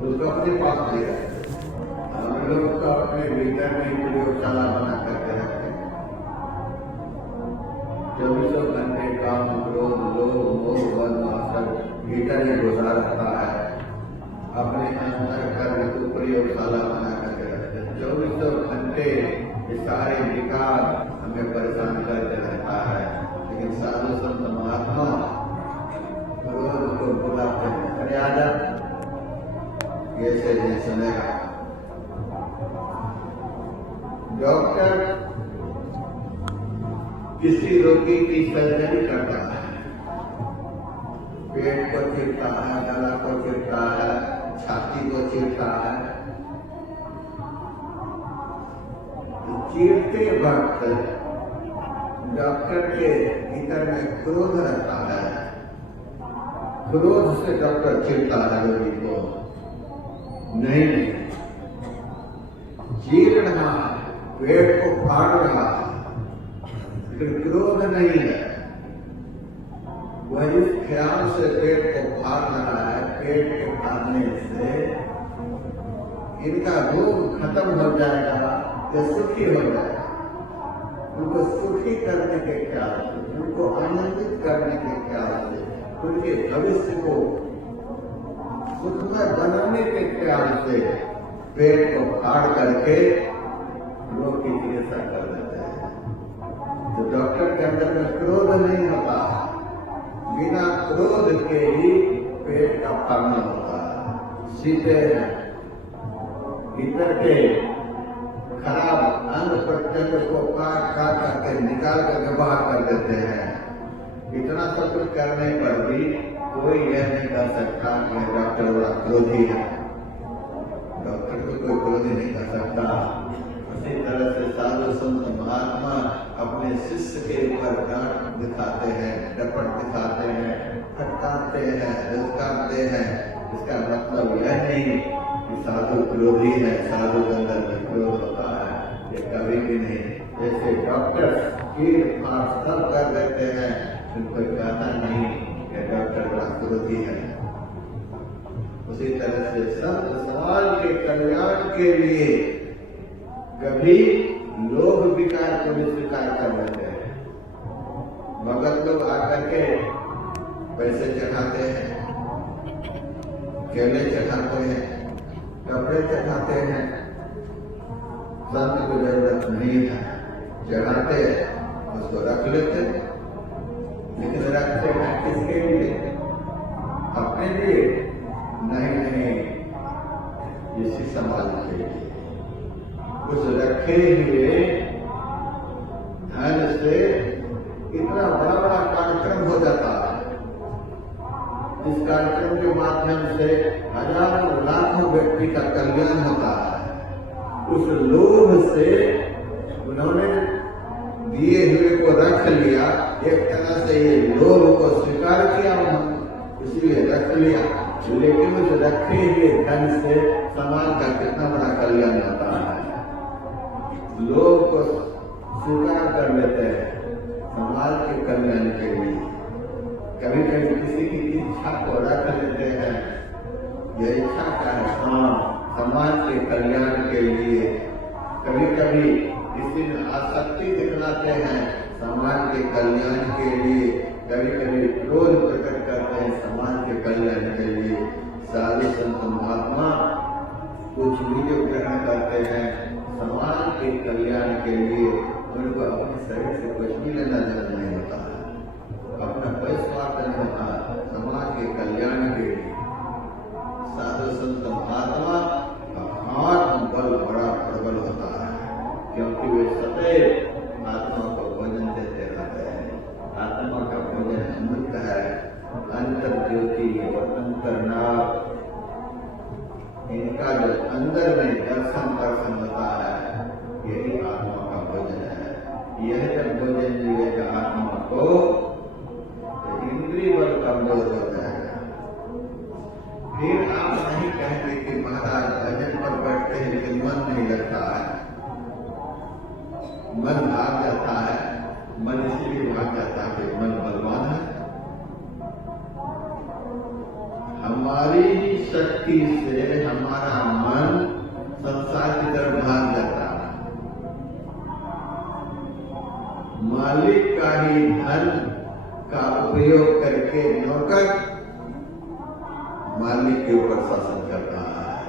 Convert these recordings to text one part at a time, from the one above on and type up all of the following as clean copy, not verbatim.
उसको अपने पास ले रहे हैं। हम लोग तो अपने भीतर में प्रयोगशाला बना करके रखते हैं। 24 घंटे काम, क्रोध, लोभ, मोह, बल, आसर भीतर ही घुसा रहता है। अपने अंतर कर्म को प्रयोगशाला बना करके रखते हैं। 24 घंटे ये सारे विकार हमें परेशान करते रहता है। लेकिन साधु संत महात्मा क्रोध को बुलाते हैं, अरे आजा, ये से नहीं सुनेगा। डॉक्टर किसी रोगी की सर्जरी करता है, पेट को चीरता है, गला को चीरता है, छाती को चीरता है। चीरते वक्त डॉक्टर के भीतर में क्रोध रहता है। क्रोध से डॉक्टर चीरता है रोगी को। नहीं, चीर रहा है, पेट को फाड़ रहा है, लेकिन क्रोध नहीं है। वह इस ख्याल से पेट को फाड़ रहा है, पेट के फाड़ने से इनका रोग खत्म हो जाएगा, ये सुखी हो जाएगा। उनको सुखी करने के ख्याल से, उनको आनंदित करने के ख्याल से, उनके भविष्य को सुखमय बनाने के ख्याल से पेट को फाड़ करके रोग की चिकित्सा कर देते हैं। तो डॉक्टर के अंदर में क्रोध नहीं होता, बिना क्रोध के ही पेट का फाड़ना होता है। सीधे भीतर के खराब अंग प्रत्यंग को काट काट करके निकाल करके बाहर कर देते हैं। इतना सब कुछ करने पर भी कोई यह नहीं कर सकता कि डॉक्टर बड़ा क्रोधी है। डॉक्टर को कोई क्रोधी नहीं कर सकता। उसी तरह से साधु संत महात्मा अपने शिष्य के ऊपर डांट दिखाते हैं, डपट दिखाते हैं, फटकारते हैं, धुतकारते हैं। इसका मतलब यह नहीं कि साधु क्रोधी है, साधु के अंदर में क्रोध होता है, ये कभी भी नहीं। जैसे डॉक्टर चीर फाड़ सब कर देते हैं, उनको कहना नहीं कि डॉक्टर बड़ा क्रोधी है। उसी तरह से संत समाज के कल्याण के लिए कभी लोभ विकार को भी स्वीकार कर लेते हैं। भगत लोग आकर के पैसे चढ़ाते हैं, केले चढ़ाते हैं, कपड़े चढ़ाते हैं। संत को जरूरत नहीं है, चढ़ाते उसको रख लेते, लेकिन रखते हैं किसके लिए? अपने लिए नहीं, इसी समाज के लिए। उस रखे हुए धन से इतना बड़ा बड़ा कार्यक्रम हो जाता है। इस कार्यक्रम के माध्यम से हजारों लाखों व्यक्ति का कल्याण होता है। उस लोभ से उन्होंने दिए हुए को रख लिया, एक तरह से ये लोभ को स्वीकार किया, इसलिए रख लिया। लेकिन उस रखे हुए धन से समाज का कितना बड़ा कल्याण होता है। लोभ को स्वीकार कर लेते हैं समाज के कल्याण के लिए। कभी कभी किसी की इच्छा को रख लेते हैं, यह इच्छा का है समाज के कल्याण के लिए। कभी कभी किसी में आसक्ति दिखलाते हैं समाज के कल्याण के लिए। कभी कभी क्रोध प्रकट करते हैं समाज के कल्याण के लिए। साधु संत महात्मा कुछ भी जो ग्रहण करते हैं समाज के कल्याण के लिए, उनको अपने शरीर से कुछ भी लेना देना नहीं होता है, अपना कोई स्वार्थ नहीं होता, समाज के कल्याण के लिए। साधु संत महात्मा का आत्मबल बड़ा प्रबल होता है, क्योंकि वे सदैव आत्मा को भोजन देते रहते हैं। आत्मा का भोजन अमृत है, अंतर ज्योति और अंतर्नाद। इनका जो अंदर में दर्शन होता है, यही आत्मा का भोजन है। यह जब भोजन मिलेगा आत्मा को, तो इंद्रिय बल कमजोर हो जाएगा। फिर आप नहीं कहेंगे कि महाराज भजन पर बैठते हैं लेकिन मन नहीं लगता है, मन भाग जाता है। मन इसलिए भाग जाता है कि मन बलवान है। हमारी ही शक्ति से हमारा मन संसार की तरफ भाग जाता है। मालिक का ही धन का उपयोग करके नौकर मालिक के ऊपर शासन कर रहा है।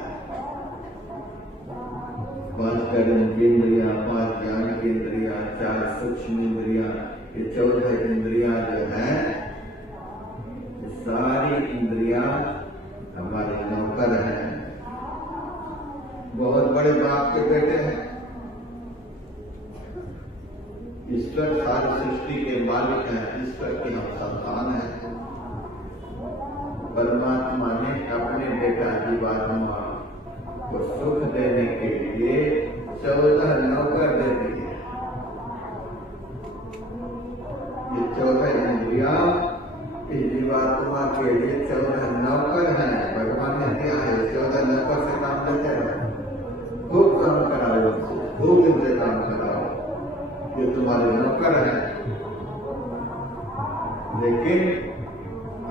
5 कर्मेंद्रियां, 5 ज्ञान की इंद्रियां, 4 सूक्ष्म इंद्रियां, ये 14 इंद्रियां जो है, सारी इंद्रियां हमारे नौकर हैं। बहुत बड़े बाप के बेटे हैं। ईश्वर सारी सृष्टि के मालिक हैं, ईश्वर की हम संतान हैं। परमात्मा ने अपने बेटा जीवात्मा को सुख देने के लिए 14 नौकर दे दिए। ये 14 इंद्रियां इस जीवात्मा के लिए 14 नौकर हैं। भगवान ने दिया है 14 नौकर से काम लेते हैं। खूब काम कराओ, खूब इनसे काम कराओ, ये तुम्हारे नौकर हैं। लेकिन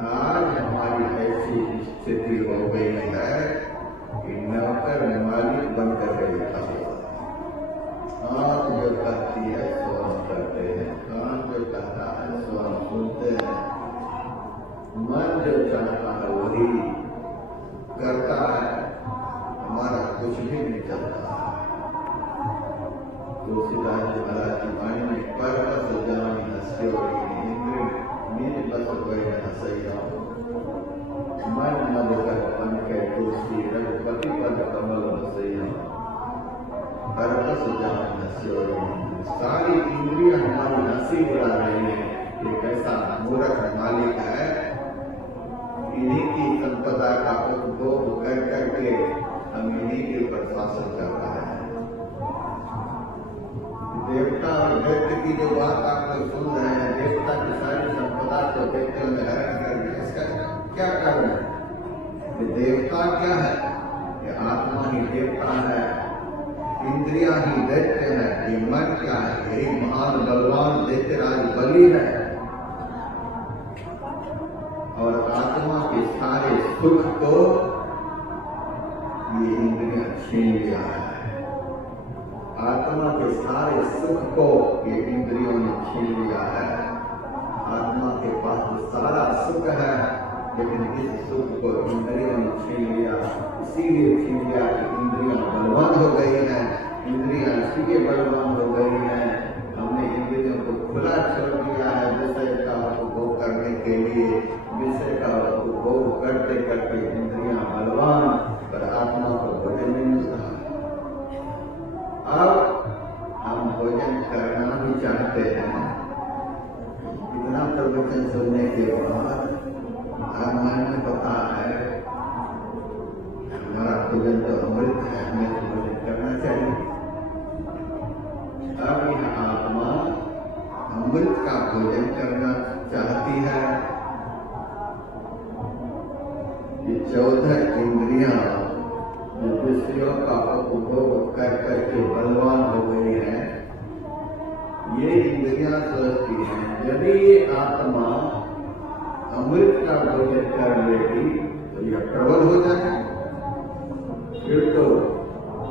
आज हमारी ऐसी स्थिति हो गई है कि नौकर मालिक बनकर रहता है। आंख जो कहती है सो हम करते हैं, कान जो कहता है सो हम सुनते हैं, मन जो चाहता है वही करता है, हमारा कुछ भी नहीं चलता। तुलसीदास जी महाराज की वाणी में परपस जानी हस्योरी बस गए हसैया मन मद कर बन के तुलसी रघुपति पद कमल हसैया परपस जानी हस्योरी। सारी इंद्रियां हमारी हंसी उड़ा रही है। एक ऐसा मूर्ख मालिक है, इन्हीं की संपदा का उपभोग कर करके हम इन्हीं के ऊपर शासन कर रहे हैं। देवता और दैत्य की जो बात आप लोग सुन रहे हैं, देवता की सारी संपदा को देखते हुए हैरान कर दिया। इसका क्या कारण है? ये देवता क्या है? ये आत्मा ही देवता है, इंद्रियां ही दैत्य है, ये मन क्या है? यही महान बलवान दैत्यराज बलि है। और आत्मा के सारे सुख को ये इंद्रियां छीन लिया है। आत्मा के सारे सुख को ये इंद्रियों ने छीन लिया है। आत्मा के पास सारा सुख है, लेकिन इस सुख को इंद्रियों ने छीन लिया। इसीलिए छीन लिया कि इंद्रियां बलवान हो गई हैं, इंद्रियां इसीलिए बलवान हो गई हैं। हमने इंद्रियों को खुला छोड़ दिया है विषय का उपभोग करने के लिए। विषय का उपभोग करते करते इंद्रियां बलवान, पर आत्मा को भोजन नहीं मिल रहा। अब हम भोजन करना भी चाहते हैं। इतना प्रवचन सुनने के बाद अब मन में पता है हमारा भोजन तो अमृत है, हमें तो भोजन करना चाहिए। अब यह आत्मा अमृत का भोजन करना चाहती है। ये 14 इंद्रियां जो विषयों का उपभोग कर करके बलवान हो गई है, ये इंद्रियां सोचती हैं यदि ये आत्मा अमृत का भोजन कर लेगी तो यह प्रबल हो जाएगी, फिर तो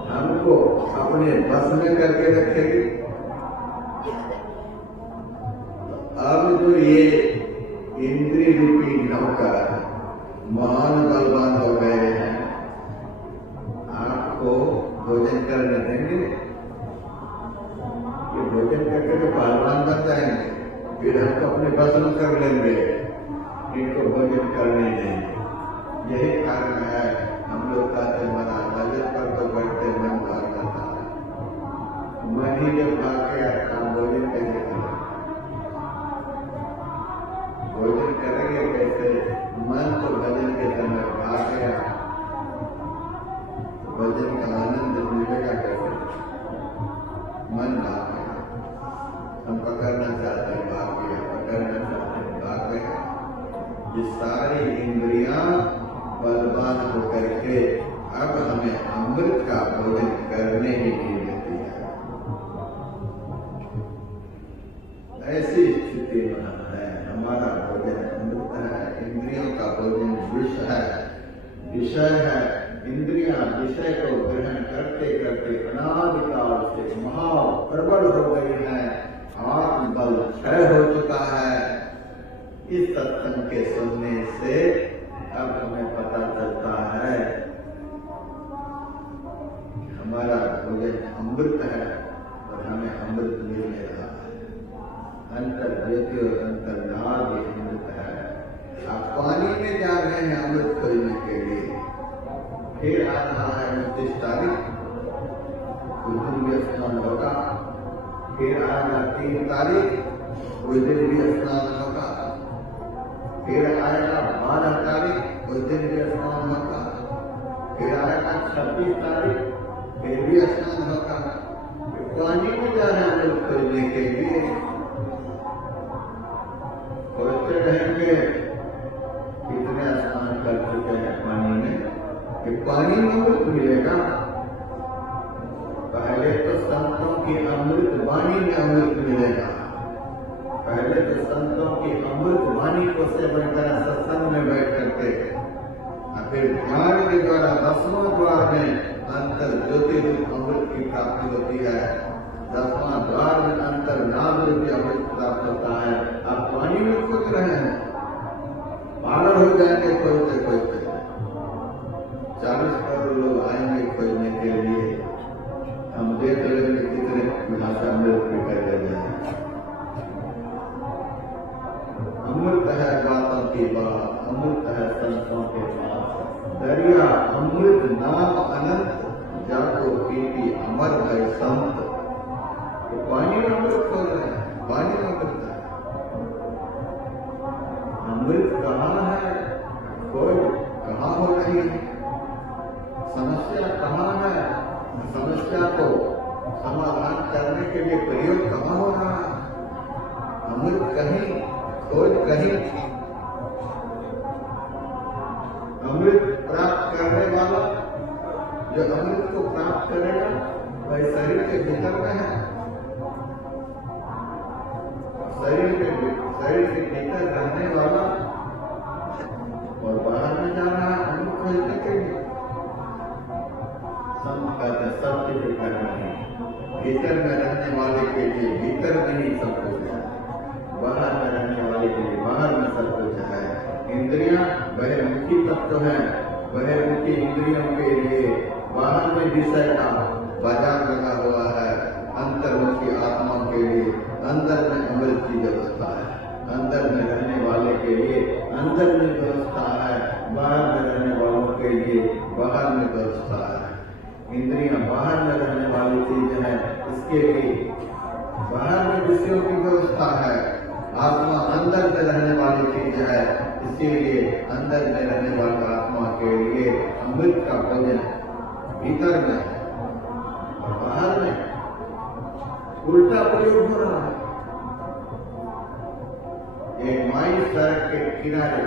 हमको अपने बस में करके रखेगी। अब जो ये इंद्रिय रूपी नौकर महान बलवान हो गए हैं, आपको भोजन करने देंगे? ये भोजन करके तो पहलवान बन जाएंगे, फिर हमको अपने बस में कर लेंगे, इनको भोजन करने देंगे। यही कारण है हम लोग कहते हैं मना बजट पर तो बैठते मन भाग जाता है। मन ही जब भाग गया हम भोजन कैसे करें? भोजन करेंगे कैसे? मन तो भजन के समय भाग गया, भजन का आनंद मिलेगा कैसे? मन भाग गया, हम पकड़ना चाहते हैं भाग गया, पकड़ना चाहते हैं भाग गया। ये सारी इंद्रियां बलवान होकर के अब हमें अमृत का भोजन करने ही नहीं देती है। ऐसी स्थिति में है, हमारा भोजन अमृत है, इंद्रियों का भोजन विष है। विषय इंद्रियां विषय को ग्रहण करते करते अनादिकाल से महाप्रबल हो गई है, आत्मबल क्षय हो चुका है। इस सत्संग के सुनने से अब हमें पता चलता है हमारा भोजन अमृत है और हमें अमृत मिल रहा है। अंतर ज्योति और अंतर नाद ये अमृत है। आप पानी में जा रहे हैं अमृत खोजने के लिए, फिर आ रहा है 29 तारीख उस दिन भी स्नान होगा, फिर आएगा 3 तारीख उस दिन भी स्नान होगा, फिर आएगा 12 तारीख उस दिन भी स्नान होगा, फिर आएगा 26 तारीख फिर भी स्नान होगा। पानी में जा रहे हैं अमृत खोजने के लिए, खोजते रहेंगे कितने स्नान कर चुके हैं पानी में, कि पानी में अमृत मिलेगा। पहले तो संतों की अमृत वाणी में अमृत मिलेगा, पहले तो संतों की अमृत वाणी को सेवन करा सत्संग में बैठ करके, और फिर ध्यान के द्वारा 10वां द्वार में अंतर ज्योति रूप अमृत की प्राप्ति होती है। 10वां द्वार में अंतर नाद रूपी अमृत प्राप्त होता है। आप पानी में खोज रहे हैं, पागल हो जाएंगे खोजते खोजते। 40 करोड़ लोग आएंगे खोजने के लिए, हम देख लेंगे कितने भाषा अमृत भी कर ले जाएंगे। अमृत है बातों की बात, अमृत है संतों के पास, दरिया अमृत नाम अनंत, जाको पीती अमर है संत। तो पानी में अमृत खोज रहे हैं, पानी में अमृत है। अमृत कहाँ है, खोज कहाँ हो रही है, समस्या कहाँ है, समस्या को समाधान करने के लिए प्रयोग कहाँ हो रहा है। अमृत कहीं, खोज कहीं। अमृत प्राप्त करने वाला जो अमृत को प्राप्त करेगा वह शरीर के भीतर में है, शरीर के भीतर रहने वाला और बाहर में जा रहा है अमृत खोजने के लिए। संत कहते हैं सब के भीतर नहीं, भीतर में रहने वाले के लिए भीतर में ही सब कुछ है, बाहर में रहने वाले के लिए बाहर में सब कुछ है। इंद्रियां बहिर्मुखी तत्व है, बहिर्मुखी इंद्रियों के लिए बाहर में विषय का बाजार लगा हुआ है, अंतर्मुखी आत्मा के लिए अंदर में अमृत की व्यवस्था है। अंदर में रहने वाले के लिए अंदर में व्यवस्था है, बाहर में रहने वालों के लिए बाहर में व्यवस्था है। इंद्रियां बाहर में रहने वाली चीज है, इसके लिए बाहर में विषयों की व्यवस्था है। आत्मा अंदर में रहने वाली चीज है, इसीलिए अंदर में रहने वाली आत्मा के लिए अमृत का भोजन भीतर में और बाहर में उल्टा प्रयोग हो रहा है। एक माई सड़क के किनारे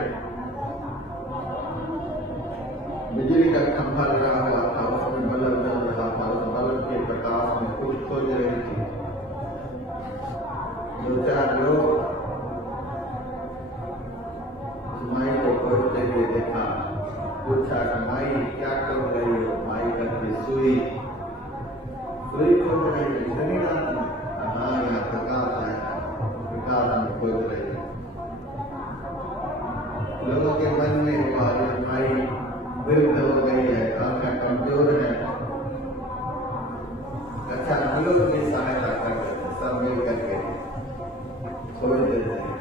बिजली का खंभा लगा हुआ था, उसमें बल्ब जल रहा था, उस बल्ब के प्रकाश में कुछ खोज रही थी। 2-4 लोग माई को खोजते हुए देखा, पूछा कि माई क्या कर रही हो। माई कहती सुई खोज रही है, इतनी रात में। हाँ, यहाँ प्रकाश है, प्रकाश में खोज रही है। लोगों के मन में हुआ माई वृद्ध हो गई है, आंखें कमजोर है, अच्छा हम लोग की सहायता कर देते, सब मिल करके खोज देते हैं,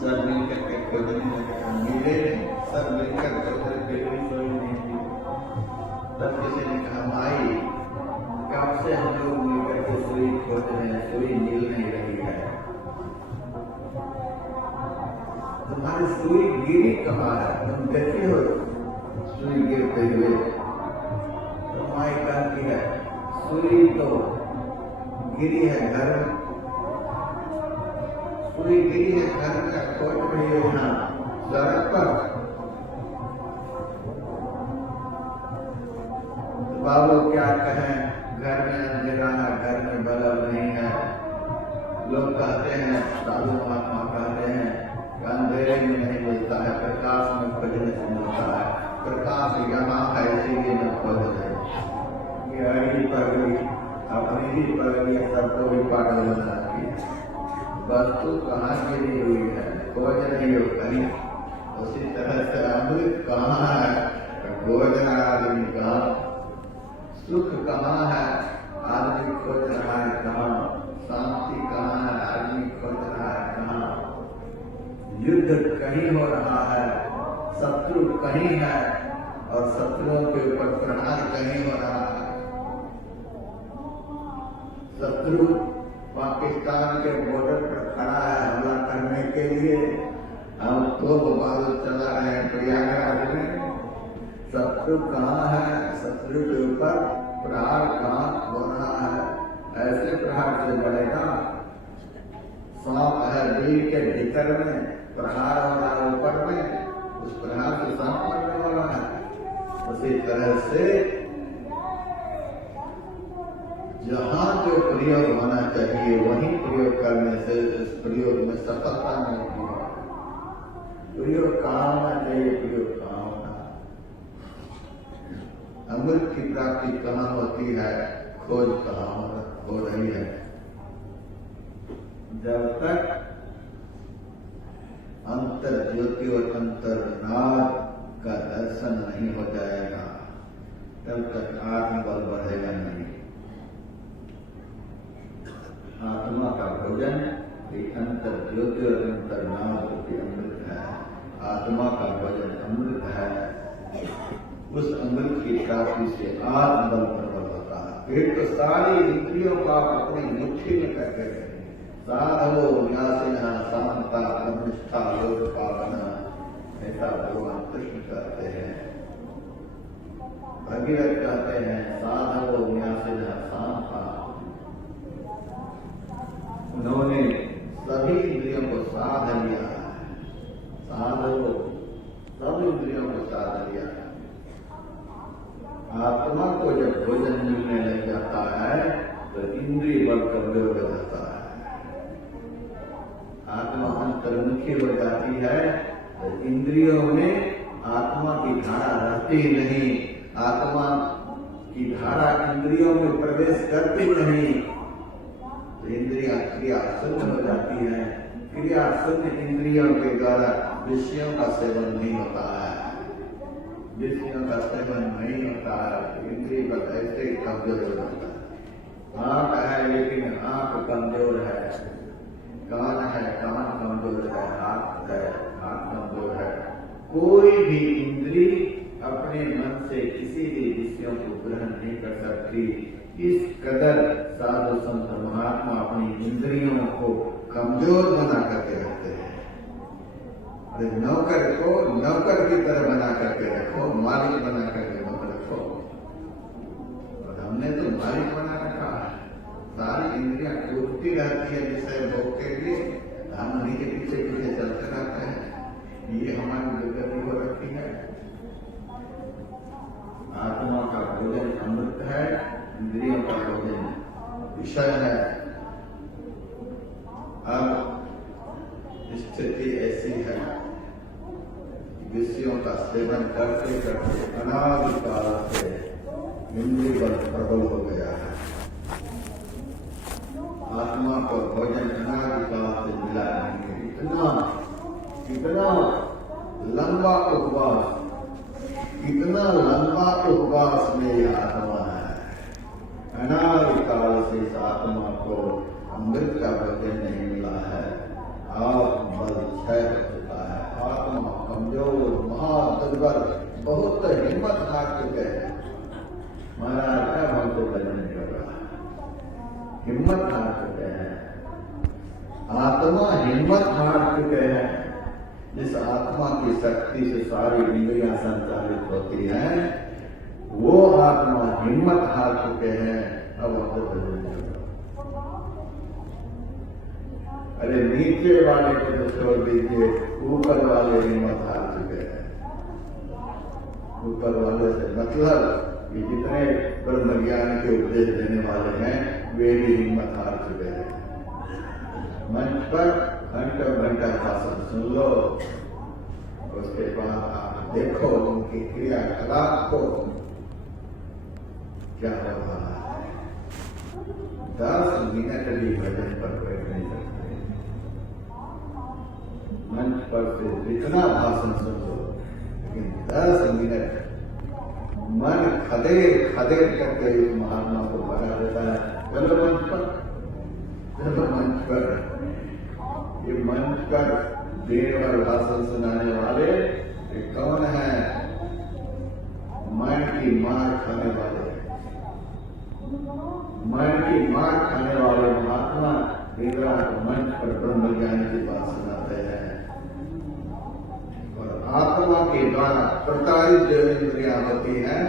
सब मिल करके खोजने लगे। मिले नहीं, सब मिलकर खोजने के लिए सोई नहीं थी। तब किसी ने कहा माई कब से हम लोग मिलकर के सुई खोज रहे हैं, सुई मिल नहीं रही है, तुम्हारी सुई गिरी कहाँ है, तुम देखी हो सुई गिरते हुए। तो माई कहती है सुई तो गिरी है घर में, सुई गिरी है घर में, खोज रही है यहाँ सड़क पर। बाबू क्या कहें, घर में अंधेरा है, घर में बल्ब नहीं है। लोग कहते हैं, साधु महात्मा कहते हैं अंधेरे में नहीं मिलता है, प्रकाश में खोजने से मिलता है। प्रकाश यहाँ है इसीलिए न खोज रहे। ये अड़ी पर भी अपनी ही पर भी सबको भी पागल बना रखी। वस्तु कहाँ गिरी हुई है, खोज नहीं हो कहीं। उसी तरह से अमृत कहाँ है, खोज रहा आदमी कहाँ। सुख कहाँ है, आदमी खोज रहा है कहाँ। शांति कहाँ है, आदमी खोज रहा है कहाँ। युद्ध कहीं हो रहा है, शत्रु कहीं है और शत्रुओं के ऊपर प्रहार कहीं हो रहा है। शत्रु पाकिस्तान के बॉर्डर पर खड़ा है हमला करने के लिए। हम तो बादल चला रहे हैं प्रयागराज में। शत्रु कहाँ है, शत्रु के ऊपर प्रहार कहाँ हो रहा है। ऐसे प्रहार से बढ़ेगा। सांप है दिल के भीतर में, प्रहार हो रहा है ऊपर में, उस प्रहार से सांप मरने वाला है। उसी तरह से जहाँ जो प्रयोग होना चाहिए वही प्रयोग करने से इस प्रयोग में सफलता मिलती है। प्रयोग कहाँ होना चाहिए, प्रयोग कहाँ होना। अमृत की प्राप्ति कहाँ होती है, खोज कहाँ हो रही है। जब तक अंतर ज्योति और अंतर्नाद का दर्शन नहीं हो जाएगा तब तक आत्मबल बढ़ेगा नहीं। आत्मा का भोजन अंतर ज्योति और अंतर्नाद की अमृत है। आत्मा का भोजन अमृत है। उस अमृत की प्राप्ति से आत्मबल प्रबल होता है। फिर तो सारी इंद्रियों का अपनी मुट्ठी में करके रहे। साधवो न्यासिनः समन्ता ब्रह्मनिष्ठा लोकपावनः, ऐसा भगवान कृष्ण कहते हैं। भगीरथ कहते हैं साधवो न्यासिनः समन्ता। उन्होंने सभी इंद्रियों को साध लिया है। साधवो सब इंद्रियों को साध लिया है। आत्मा को जब भोजन मिलने लग जाता है तो इंद्रिय बल कमजोर हो जाता है। आत्मा अंतर्मुखी हो जाती है तो इंद्रियों में आत्मा की धारा रहती नहीं। आत्मा की धारा इंद्रियों में प्रवेश करती नहीं तो इंद्रियां क्रिया शून्य हो जाती है। क्रिया शून्य इंद्रियों के द्वारा विषयों का सेवन नहीं होता है। विषयों का सेवन नहीं होता है तो इंद्रिय बल ऐसे ही कमजोर हो जाता है। आंख है लेकिन आंख कमजोर है, कान है कान कमजोर है, हाथ है हाथ कमजोर है। कोई भी इंद्री अपने मन से किसी भी विषयों को ग्रहण नहीं कर सकती। इस कदर साधु संत महात्मा अपनी इंद्रियों को कमजोर बना करके रखते हैं। अरे नौकर को नौकर की तरह बना करके रखो, मालिक बना करके मत रखो। और हमने तो मालिक बना रखा है। सारी इंद्रियां टूटती रहती है विषय भोग के लिए, हम उन्हीं के पीछे पीछे चलते रहते हैं। ये हमारी दुर्गति हो रखी है। आत्मा का भोजन अमृत है, इंद्रियों का भोजन विषय है। अब स्थिति ऐसी है विषयों का सेवन करते करते अनादिकाल से इंद्रिय बल प्रबल हो गया है। आत्मा को भोजन अनादिकाल से मिला नहीं। इतना लंबा उपवास, इतना लंबा उपवास में यह आत्मा है। अनादिकाल से इस आत्मा को अमृत का भोजन नहीं मिला है। आप बल क्षय हो चुका है। आत्मा कमजोर, महादुर्बल, बहुत हिम्मत हार चुके हैं। महाराज अब हमको भजन नहीं कर रहा, हिम्मत हार चुके हैं। आत्मा हिम्मत हार चुके हैं। जिस आत्मा की शक्ति से सारी इंद्रियां संचालित होती हैं, वो आत्मा हिम्मत हार चुके हैं। अब हमको भजन नहीं कर रहा। अरे नीचे वाले को तो छोड़ दीजिए, ऊपर वाले हिम्मत हार चुके हैं। ऊपर वाले से मतलब कि जितने ब्रह्म ज्ञान के उपदेश देने वाले हैं वे भी हिम्मत हार चुके हैं। मंच पर घंटा भाषण सुन लो, उसके बाद आप देखो उनकी क्रियाकलाप को क्या हो रहा है। 10 मिनट भी भजन पर बैठ नहीं सकते। मंच पर से जितना भाषण सुन लो, लेकिन 10 मिनट मन खदेड़ खदेड़ करके इस महात्मा को बना देता है। चलो मंच पर, चलो मंच पर। ये मंच पर देर और भाषण सुनाने वाले ये कौन है? मन की मार खाने वाले, मन की मार खाने वाले महात्मा विराट मंच पर ब्रह्म ज्ञान की बात सुनाते हैं। और आत्मा के द्वारा प्रताड़ित जो इंद्रियां होती हैं,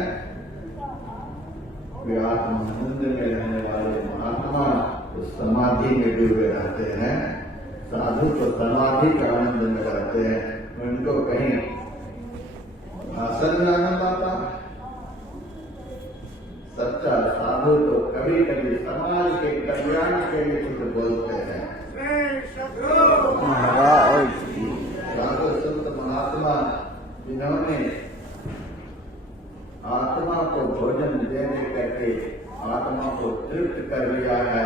वे आत्मानंद में रहने वाले महात्मा तो समाधि में डूबे रहते हैं। साधु तो समाधि के आनंद में रहते हैं, उनको कहीं भाषण में आनंद आता। सच्चा साधु तो कभी कभी समाज के कल्याण के लिए कुछ बोलते हैं। साधु संत महात्मा जिन्होंने आत्मा को भोजन देने करके आत्मा को तृप्त कर लिया है,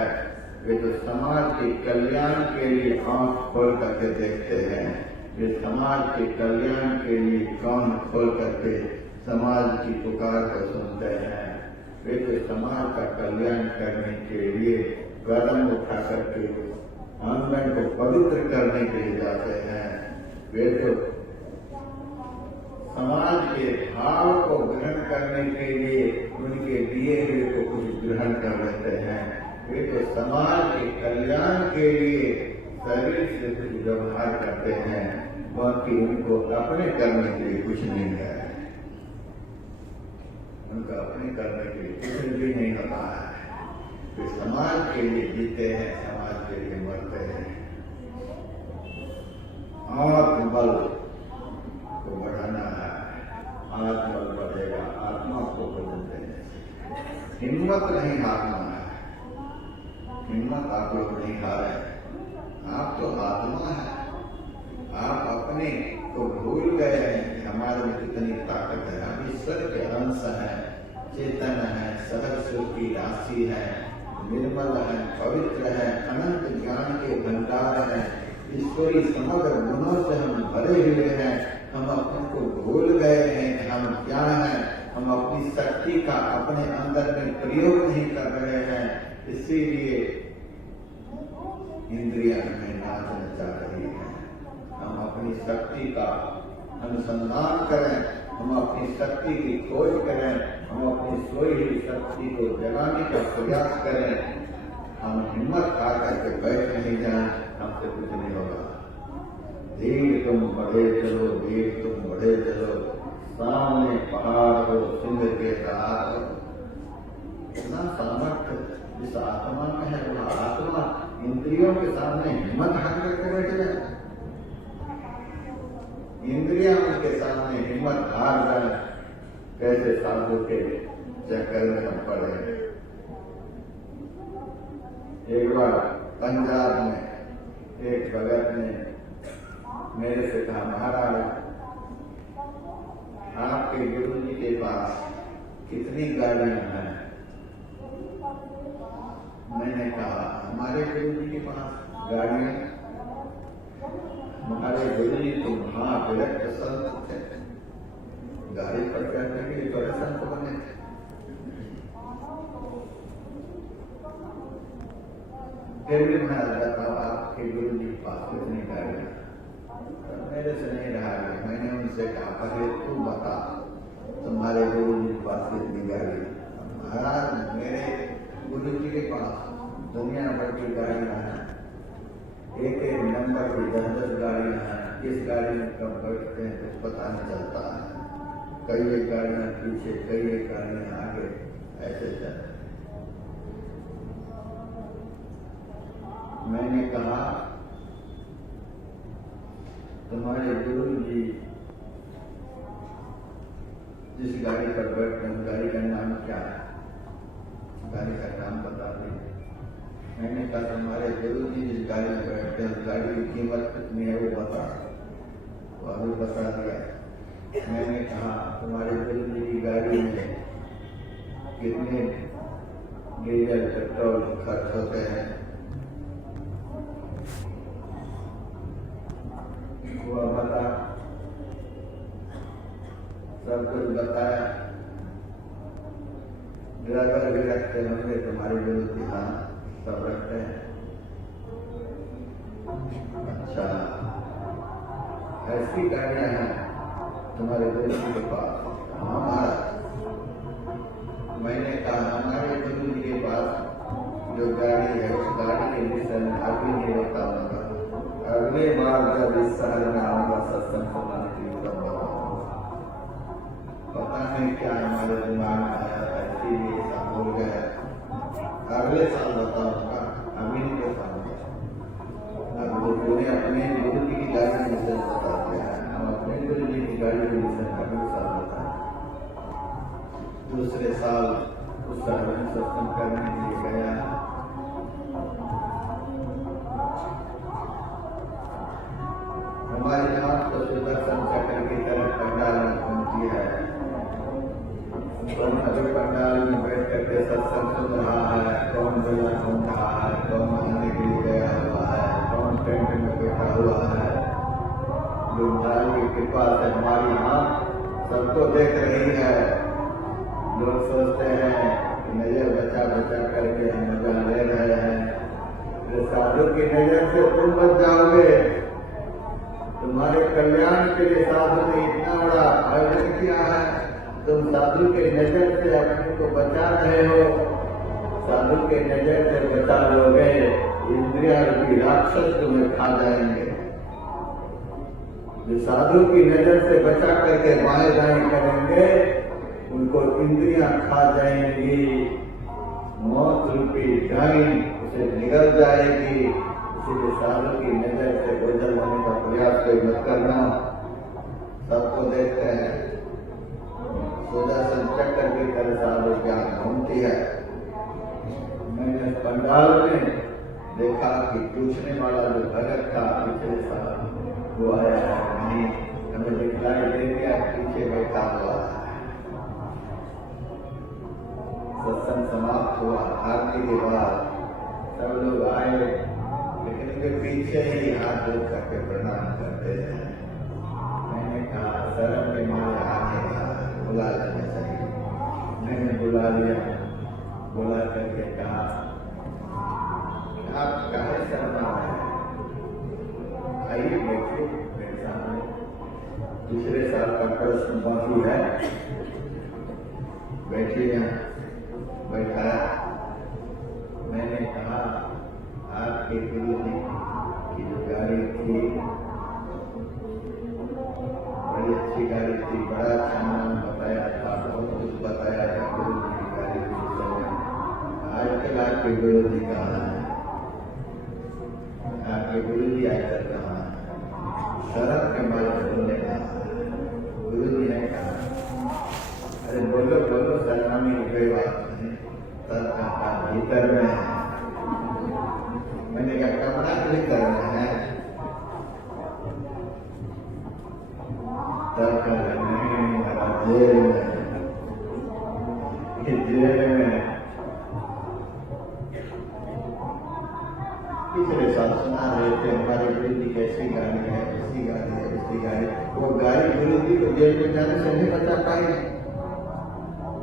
वे तो समाज के कल्याण के लिए आंख खोल करके देखते हैं। वे समाज के कल्याण के लिए कान खोल करके समाज की पुकार को सुनते हैं। वे तो समाज का कल्याण करने के लिए कदम उठा करके आंगन को पवित्र करने के लिए जाते हैं। वे तो समाज के भाव को ग्रहण करने के लिए उनके दिए हुए को कुछ ग्रहण कर लेते हैं। वे तो समाज के कल्याण के लिए शरीर से कुछ व्यवहार करते हैं, बाकी उनको अपने करने के लिए कुछ नहीं है। उनका अपने करने के लिए कुछ भी नहीं होता है। वे समाज के लिए जीते हैं, समाज के लिए मरते हैं। आत्मबल को बढ़ाना है, आत्मबल बढ़ेगा आत्मा को भोजन देने से। हिम्मत नहीं हारना है, हिम्मत आप लोग नहीं हारे। आप तो आत्मा है, आप अपने को भूल गए हैं कि हमारे में कितनी ताकत है। हम ईश्वर के अंश है, चेतन है, सहस्र की राशि है, निर्मल है, पवित्र है, अनंत ज्ञान के भंडार है, ईश्वरी समग्र गुणों से हम भरे हुए हैं। हम अपने को भूल गए हैं कि हम क्या हैं। हम अपनी शक्ति का अपने अंदर में प्रयोग नहीं कर रहे हैं, इसीलिए इंद्रियां हमें नाच नचा रही है। हम अपनी शक्ति का अनुसंधान करें, हम अपनी शक्ति की खोज करें, हम अपनी सोई हुई शक्ति को जगाने का प्रयास करें। हम हिम्मत आकर के बैठ नहीं जाए, हमसे कुछ नहीं होगा। धीरे तुम बढ़े चलो, धीरे तुम बढ़े चलो, सामने पहाड़ हो, सिंह के सहार हो। इतना सामर्थ्य जिस आत्मा में है, वह आत्मा इंद्रियों के सामने हिम्मत हार करके बैठ जाए। इंद्रियां उनके सामने हिम्मत हार जाए, कैसे साधु के चक्कर में हम पड़े। एक बार पंजाब में एक भगत ने मेरे से कहा, महाराज आपके गुरु जी के पास कितनी गाड़ियां हैं? मैंने कहा, हमारे गुरु जी के पास गाड़ियां? हमारे गुरु जी तो महाविरक्त संत थे, गाड़ी पर बैठने के लिए बड़े संत बने थे। फिर भी मैं बताता, आपके गुरु जी के पास कितनी गाड़ियां? मेरे से नहीं रहा गया। मैंने उनसे कहा, पहले तू बता तुम्हारे गुरु जी के पास कितनी गाड़ियां? महाराज मेरे गुरु जी के पास दुनिया भर की गाड़ियां हैं, एक एक नंबर की 10-10 गाड़ियां हैं। किस गाड़ी में कब बैठते हैं कुछ पता नहीं चलता है। कई एक गाड़ियां पीछे, कई एक गाड़ियां आगे, ऐसे चलते। मैंने कहा, तुम्हारे गुरु जी जिस गाड़ी पर बैठते हैं, गाड़ी का नाम क्या है? गाड़ी का नाम बता दीजिए। मैंने कहा, तुम्हारे गुरु जी जिस गाड़ी में बैठते हैं, गाड़ी की कीमत कितनी है वो बता। वो अभी बता दिया। मैंने कहा तुम्हारे गुरु जी की गाड़ी में कितने डीजल पेट्रोल खर्च होते हैं? वो बता, सब कुछ बताया। ड्राइवर भी रखते होंगे तुम्हारे गुरु जी? हाँ, सब रखते हैं। अच्छा, ऐसी गाड़ियां हैं तुम्हारे गुरु जी के पास? हाँ महाराज। मैंने कहा हमारे गुरु जी के पास जो गाड़ी है उस गाड़ी के विषय में अभी नहीं बताऊंगा, अगले बार जब इस शहर में आऊंगा सत्संग सुनाने के लिए तब बताऊंगा। पता नहीं क्या हमारे दिमाग में आया था, इसीलिए सब बोल गया। अगले साल बताऊंगा, अभी नहीं बताऊंगा। अब लोगों ने अपने गुरु जी की गाड़ी के विषय बता दिया है, हम अपने गुरु जी की गाड़ी के विषय अगले साल बताएं। दूसरे साल उस शहर में सत्संग करने के लिए गया। हमारी नाम तो सुदर्शन चक्र की तरह पंडाल में पहुंची है। कौन अभी पंडाल में बैठ करके सत्संग सुन रहा है, कौन गला घूम रहा है, कौन नहाने के लिए गया हुआ है, कौन टेंट में बैठा हुआ है। गुरुदास की कृपा से हमारी आँख सबको देख रही है। लोग सोचते हैं कि नजर बचा बचा करके हम मजा ले रहे हैं। साधु की नजर से तुम बच जाओगे। तुम्हारे कल्याण के लिए साधु ने इतना बड़ा आयोजन किया है, तुम साधु के नजर से अपने को बचा रहे हो। साधु के नजर से बचा लोगे, इंद्रिया रूपी राक्षस तुम्हें खा जाएंगे। जो साधु की नजर से बचा करके बाएं दाएं करेंगे उनको इंद्रियां खा जाएंगी। मौत रूपी डाइन उसे निगल जाएगी। इसलिए साधु की नजर से ओझल होने का प्रयास कोई मत करना। सबको देखते हैं, सुदर्शन चक्र की तरह साधु ज्ञान घूमती है। मैंने पंडाल में देखा कि पूछने वाला जो भगत था पिछले साल वो आया नहीं, हमें दिखलाई दे दिया पीछे बैठा हुआ है। सत्संग समाप्त हुआ, आरती के बाद सब लोग आए, लेकिन उनके पीछे ही हाथ जोड़ करके प्रणाम करते हैं। मैंने कहा शरण में मारे आने का बुला लेना चाहिए। मैंने बुला लिया, बुला करके कहा आप कहे शर्मा है, आइए बैठिए मेरे सामने। दूसरे साल का प्रश्न बाकी है, बैठिए। बैठाया। मैंने कहा आपके गुरु जी की जो गाड़ी थी बड़ी अच्छी गाड़ी थी, बड़ा अच्छा नाम बताया था, बहुत कुछ बताया था गुरु जी की गाड़ी के विषय में। आजकल आपके गुरु जी कहाँ है? आपके गुरु जी आजकल कहाँ है? शरद के मारे बोलने का गुरु जी ने कहा, अरे बोलो बोलो, सलामी की कोई बात नहीं, भीतर में है। मैंने कहा कपड़ा भीतर में है, तब कहा नहीं मेरा जेल में, जेल में। पिछले साल सुना रहे थे हमारे गुरु जी की ऐसी गाड़ी है, ऐसी गाड़ी है, ऐसी गाड़ी। वो गाड़ी गुरु जी को जेल में जाने से नहीं बचा पाई।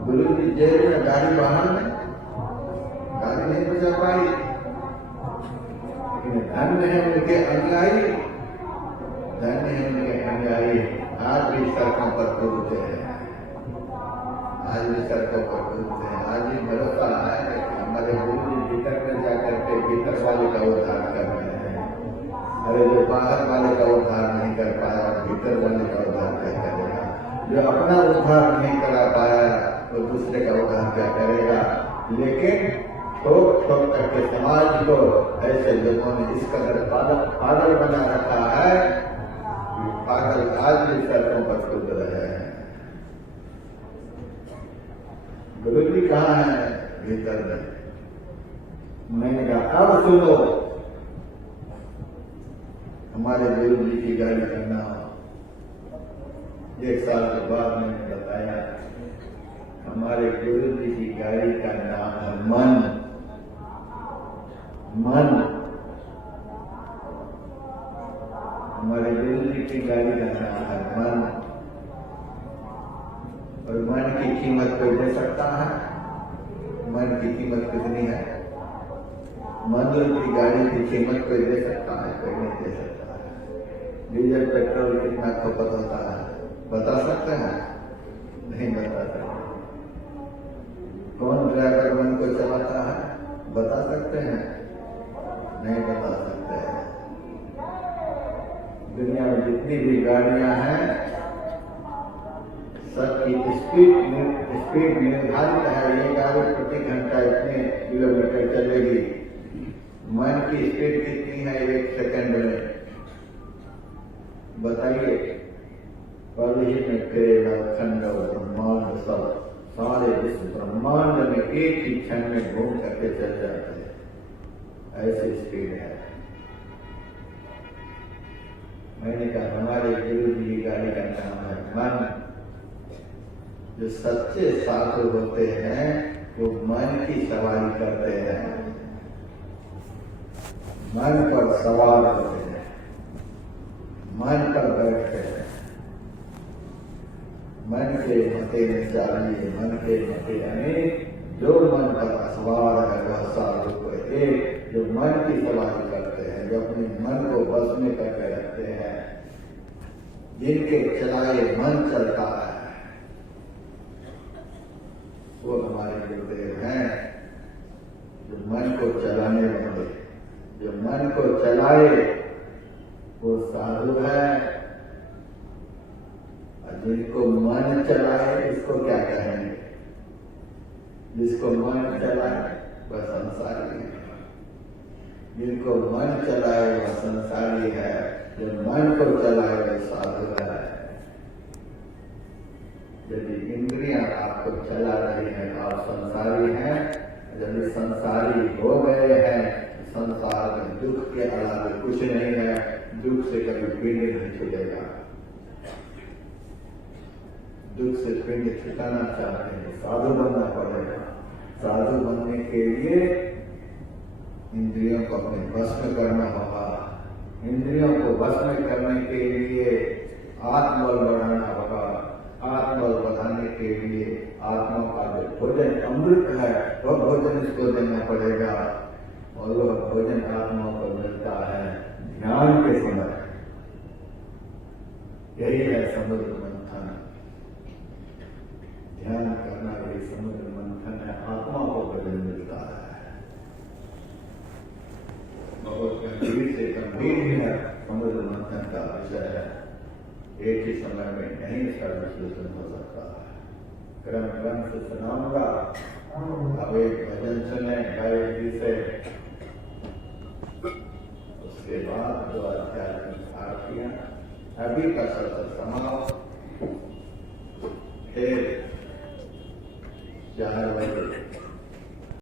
गुरु जी जेल में, गाड़ी बाहर में, गाड़ी नहीं बचा पाई। लेकिन धन्य है उनके अनुयायी, धन्य है उनके अनुयायी। आज भी सड़कों पर घूमते हैं, आज भी सड़कों पर घूमते हैं। आज भी भरोसा है कि हमारे गुरु जी भीतर में जाकर के भीतर वाले का उद्धार कर रहे हैं। अरे जो बाहर वाले का उद्धार नहीं कर पाया, भीतर वाले का उद्धार क्या करेगा? जो अपना उद्धार नहीं करा पाया वो दूसरे का उद्धार क्या करेगा? लेकिन ठोक ठोक करके समाज को ऐसे लोगों ने इस कदर पागल बना रखा है कि पागल आज भी सड़कों पर कूद रहे हैं। गुरु जी कहाँ है? भीतर में। मैंने कहा अब सुनो, हमारे गुरु जी की गाड़ी करना एक साल के बाद मैंने बताया हमारे गुरु जी की गाड़ी का नाम है मन। मन, हमारे गुरु जी की गाड़ी का नाम है मन। और मन की कीमत कोई दे सकता है? मन की कीमत कितनी है? मंदिर की गाड़ी की कीमत कोई दे सकता है? कोई नहीं दे सकता है। डीजल पेट्रोल कितना खपत होता है बता सकते हैं? नहीं बता सकते। कौन ड्राइवर मन को चलाता है बता सकते हैं? नहीं बता सकते हैं। दुनिया में जितनी भी गाड़ियां हैं सबकी स्पीड निर्धारित है। ये गाड़ी प्रति घंटा इतने किलोमीटर चलेगी। मन की स्पीड कितनी है 1 सेकंड में? बताइए। पल ही में तेरे अखंड ब्रह्मांड सब सारे विश्व ब्रह्मांड में एक ही क्षण में घूम करके चल जाते हैं। ऐसी स्पीड है। मैंने कहा हमारे गुरु जी की गाड़ी का नाम है मन। जो सच्चे साधु होते हैं वो मन की सवारी करते हैं, मन पर सवार होते हैं, मन पर बैठते हैं। मन के मते में चाहिए, मन के मते अनेक। जो मन पर सवार है वह साधु को एक, जो मन की सवारी करते हैं, जो अपने मन को बस में करके रखते हैं, जिनके चलाए मन चलता है, वो हमारे गुरुदेव हैं। जो मन को चलाने वाले, जो मन को चलाए वो साधु है। और जिनको मन चलाए उसको क्या कहेंगे? जिसको मन चलाए वह संसारी है। जिनको मन चलाए वह संसारी है। जो मन को चलाए वह साधु है। यदि इंद्रियां आपको चला रही हैं आप संसारी हैं। यदि संसारी हो गए हैं संसार में दुख के अलावा कुछ नहीं है। दुख से कभी पिंड नहीं छूटेगा। दुख से पिंड छुटाना चाहते हैं साधु बनना पड़ेगा। साधु बनने के लिए इंद्रियों को अपने वश में करना होगा। इंद्रियों को वश में करने के लिए आत्मबल बढ़ाना होगा। आत्मबल बढ़ाने के लिए आत्मा का जो भोजन अमृत है वह भोजन इसको देना पड़ेगा। और वह भोजन आत्मा को मिलता है ध्यान के समय। यही है समुद्र मंथन। ध्यान करना यही समुद्र मंथन है। आत्मा को भोजन मिलता है। बहुत गंभीर से गंभीर है समुद्र मंथन का विषय है। एक ही समय में नहीं इसका विश्लेषण हो सकता है। क्रम क्रम से सुनाऊंगा। अब एक भजन सुने गायक जी से, उसके बाद जो आध्यात्मिक आरतियां अभी का सत्र समाप्त। फिर 4 बजे